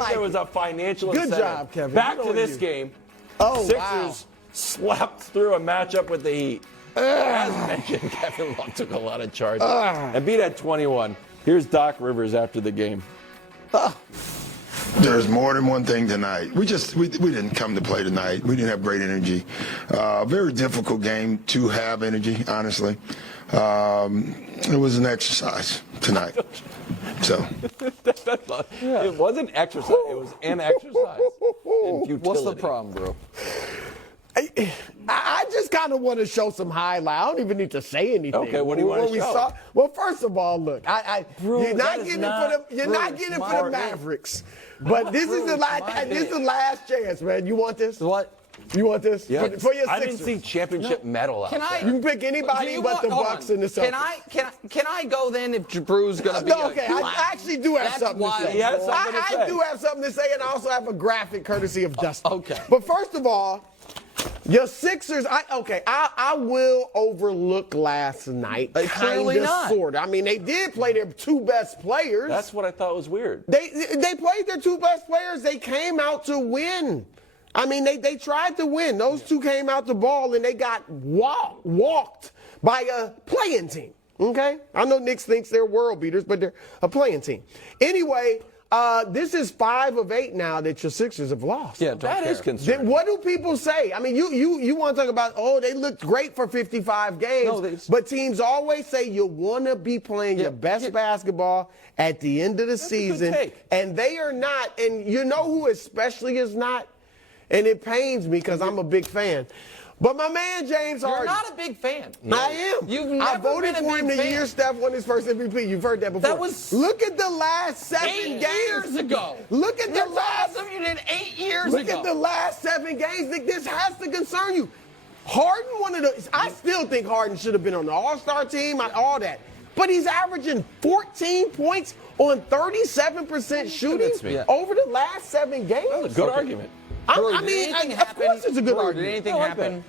think there was a financial Good incentive. job, Kevin. Back Good to on this you. game. Oh, Sixers wow. slept through a matchup with the Heat. As mentioned, Kevin Love took a lot of charges. Embiid had 21. Here's Doc Rivers after the game. There's more than one thing tonight. We didn't come to play tonight. We didn't have great energy. Very difficult game to have energy, honestly. It was an exercise tonight. So It wasn't exercise. It was an exercise in futility. What's the problem, bro? I just kind of want to show some highlight. I don't even need to say anything. Okay, what do you want to show? Well, first of all, look, Bro, you're not getting it for the Mavericks. But this is the last chance, man. You want this? What? You want this? Yeah. For your Sixers. I didn't see championship medal out Can I? there. You can pick anybody but the Bucks and the Celtics. Can I go then if Drew's gonna be? No, okay, I actually do have something to say. He has something to I say. do have something to say, and I also have a graphic courtesy of Dustin. Okay. But first of all, your Sixers, I will overlook last night. Clearly Kinda, not. sorta. I mean, they did play their two best players. That's what I thought was weird. They played their two best players. They came out to win. I mean, they tried to win. Those two came out the ball, and they got walked by a playing team. Okay? I know Knicks thinks they're world beaters, but they're a playing team. Anyway, this is 5 of 8 now that your Sixers have lost. Yeah, That is Then concerning. what do people say? I mean, you want to talk about, they looked great for 55 games, No, but teams always say you want to be playing your best basketball at the end of the season, take. and they are not. And you know who especially is not? And it pains me because I'm a big fan. But my man James You're Harden. not a big fan. I am. You've I never voted been a for him big the fan. year Steph won his first MVP. You've heard that before. That was Look at the last 7 8 games. years ago. Look at the last. You did 8 years Look ago. at the last 7 games. Nick, this has to concern you. Harden, I still think Harden should have been on the All-Star team, all that. But he's averaging 14 points on 37% shooting me. over the last 7 games. That's a good argument. Bro, did anything of course it's a good Bro, argument. Did anything I like happen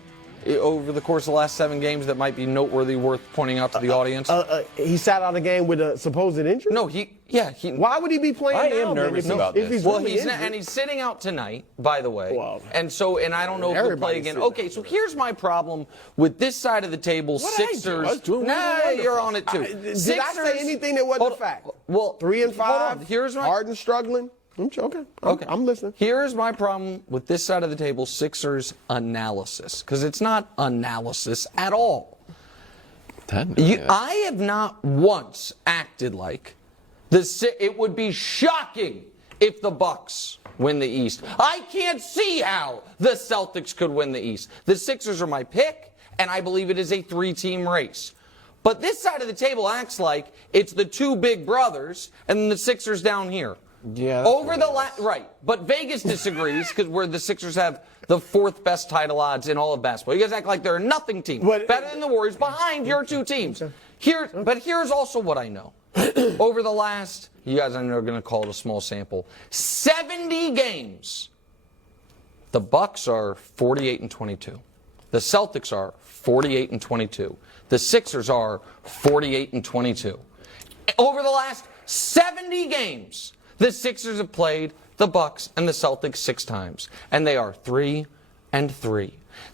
over the course of the last 7 games that might be noteworthy, worth pointing out to the audience? He sat out a game with a supposed injury? No, Why would he be playing I now? am then, nervous if about if this. he's Well, really he's not, injured? and he's sitting out tonight, by the way. Wow. And I don't know if he'll play Everybody's again. sitting Okay, so here's my problem with this side of the table. What did I do? Sixers. I was doing really Nah, wonderful. you're on it too. Did I say anything that wasn't a fact? Well, 3 and 5. hold on. Here's my Harden struggling. Okay. I'm listening. Here's my problem with this side of the table, Sixers analysis, because it's not analysis at all. I have not once acted like it would be shocking if the Bucks win the East. I can't see how the Celtics could win the East. The Sixers are my pick, and I believe it is a 3-team race. But this side of the table acts like it's the two big brothers and the Sixers down here. Yeah. Over the right, but Vegas disagrees because where the Sixers have the 4th best title odds in all of basketball. You guys act like they're a nothing team, better than the Warriors, behind your 2 teams. But here's also what I know. Over the last, you guys I know are going to call it a small sample, 70 games. The Bucks are 48-22. The Celtics are 48-22. The Sixers are 48-22. Over the last 70 games, the Sixers have played the Bucks and the Celtics 6 times, and they are 3-3.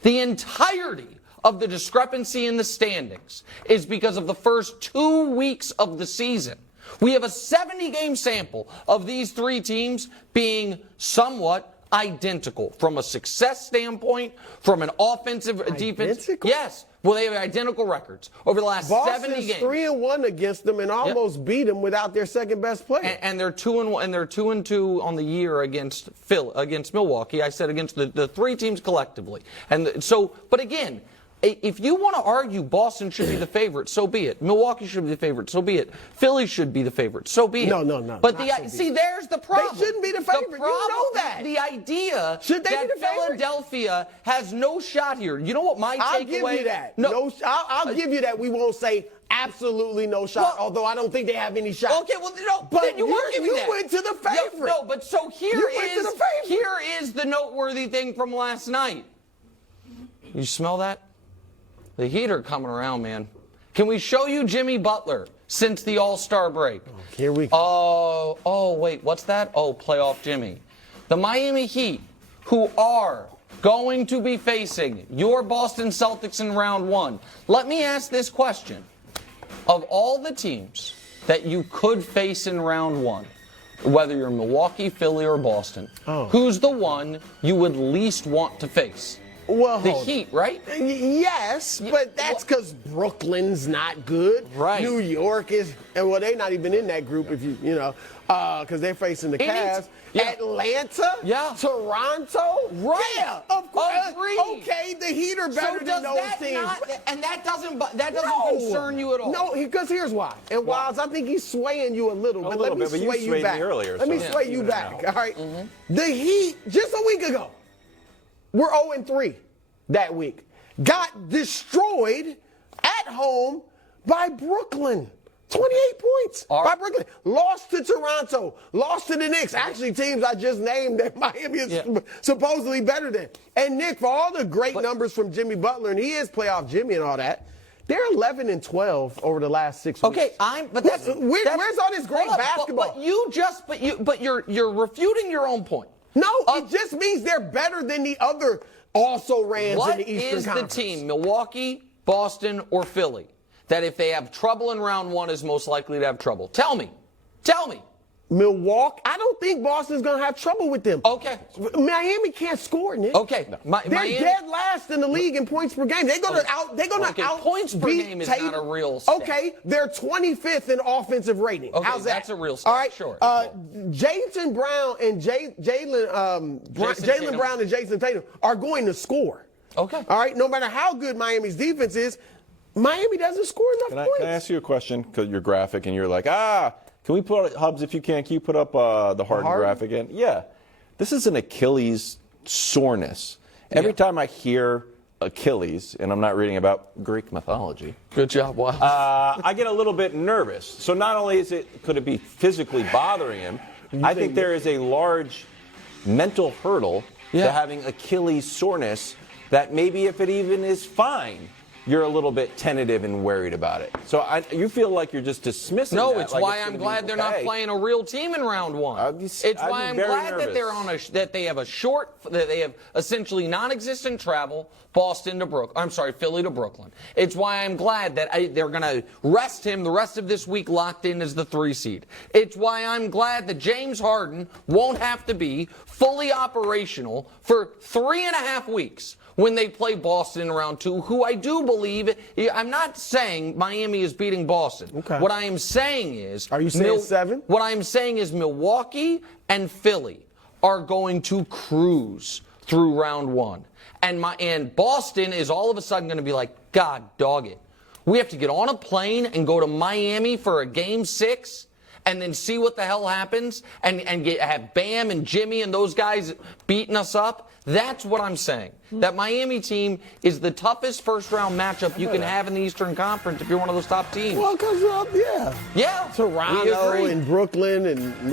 The entirety of the discrepancy in the standings is because of the first 2 weeks of the season. We have a 70-game sample of these 3 teams being somewhat identical from a success standpoint, from an offensive defense. Yes. Well, they have identical records over the last 70 games. 3-1 against them and almost beat them without their second best player. And they're 2-1, and they're 2-2 on the year against Milwaukee. I said against the 3 teams collectively. And so, but again, if you want to argue Boston should be the favorite, so be it. Milwaukee should be the favorite, so be it. Philly should be the favorite, so be it. No. But there's the problem. They shouldn't be the favorite. You know that. The idea Should they that be the favorite? Philadelphia has no shot here. You know what my takeaway? I'll give you that. No, I'll give you that. We won't say absolutely no shot, although I don't think they have any shot. Okay, well, no, but then you were giving that. went to the favorite. No, but so here is the noteworthy thing from last night. You smell that? The Heat are coming around, man. Can we show you Jimmy Butler since the All-Star break. Here we go. Oh, wait, what's that? Oh, playoff Jimmy. The Miami Heat, who are going to be facing your Boston Celtics in round 1. Let me ask this question. Of all the teams that you could face in round 1, whether you're Milwaukee, Philly, or Boston, who's the one you would least want to face? Well, the Heat, right? Yes, but that's because Brooklyn's not good. Right. New York is, and well, they're not even in that group if you know, because they're facing the Cavs. Yeah. Atlanta, Toronto, right? Yeah, of course. Agreed. Okay, the Heat are better than those teams. And that doesn't concern you at all. No, because here's why. And Wiles, I think he's swaying you a little, but let me bit, but sway you you back. me earlier, let me so sway you back. All right. The Heat just a week ago. We're 0-3 that week. Got destroyed at home by Brooklyn. 28 points by Brooklyn. Lost to Toronto. Lost to the Knicks. Actually, teams I just named that Miami is supposedly better than. And Nick, for all the great numbers from Jimmy Butler, and he is playoff Jimmy and all that, they're 11-12 over the last 6 weeks. Okay, where's all this great basketball? But you're refuting your own point. No, it just means they're better than the other also-rans in the Eastern Conference. What is the team, Milwaukee, Boston, or Philly, that if they have trouble in round 1 is most likely to have trouble? Tell me. Milwaukee, I don't think Boston's going to have trouble with them. Okay. Miami can't score, Nick. Okay. They're dead last in the league in points per game. They're going to out points per game is not a real stat. Okay, they're 25th in offensive rating. Okay, how's that? That's a real stat. All right. Sure. Jaylen Brown and Jaylen Brown and Jason Tatum are going to score. Okay. All right. No matter how good Miami's defense is, Miami doesn't score enough points. Can I ask you a question? Because you're graphic and you're like, can we put Hubs, if you can you put up the Harden graphic again? Yeah. This is an Achilles soreness. Every time I hear Achilles, and I'm not reading about Greek mythology. Good job, Wiles. I get a little bit nervous. So not only could it be physically bothering him, I think there is a large mental hurdle to having Achilles soreness that maybe if it even is fine, you're a little bit tentative and worried about it. So you feel like you're just dismissing No, that, it's like why I'm glad they're not playing a real team in round 1. It's why I'm glad that they're that they have that they have essentially non-existent travel, Philly to Brooklyn. It's why I'm glad that they're going to rest him the rest of this week locked in as the 3 seed. It's why I'm glad that James Harden won't have to be fully operational for 3.5 weeks when they play Boston in round 2, who I do believe, I'm not saying Miami is beating Boston. Okay. What I am saying is... Are you saying 7? What I'm saying is Milwaukee and Philly are going to cruise through round 1. And Boston is all of a sudden going to be like, God dog it. We have to get on a plane and go to Miami for a game 6 and then see what the hell happens and have Bam and Jimmy and those guys beating us up. That's what I'm saying. That Miami team is the toughest first-round matchup you can have in the Eastern Conference if you're one of those top teams. Well, because, Yeah. Toronto and Brooklyn and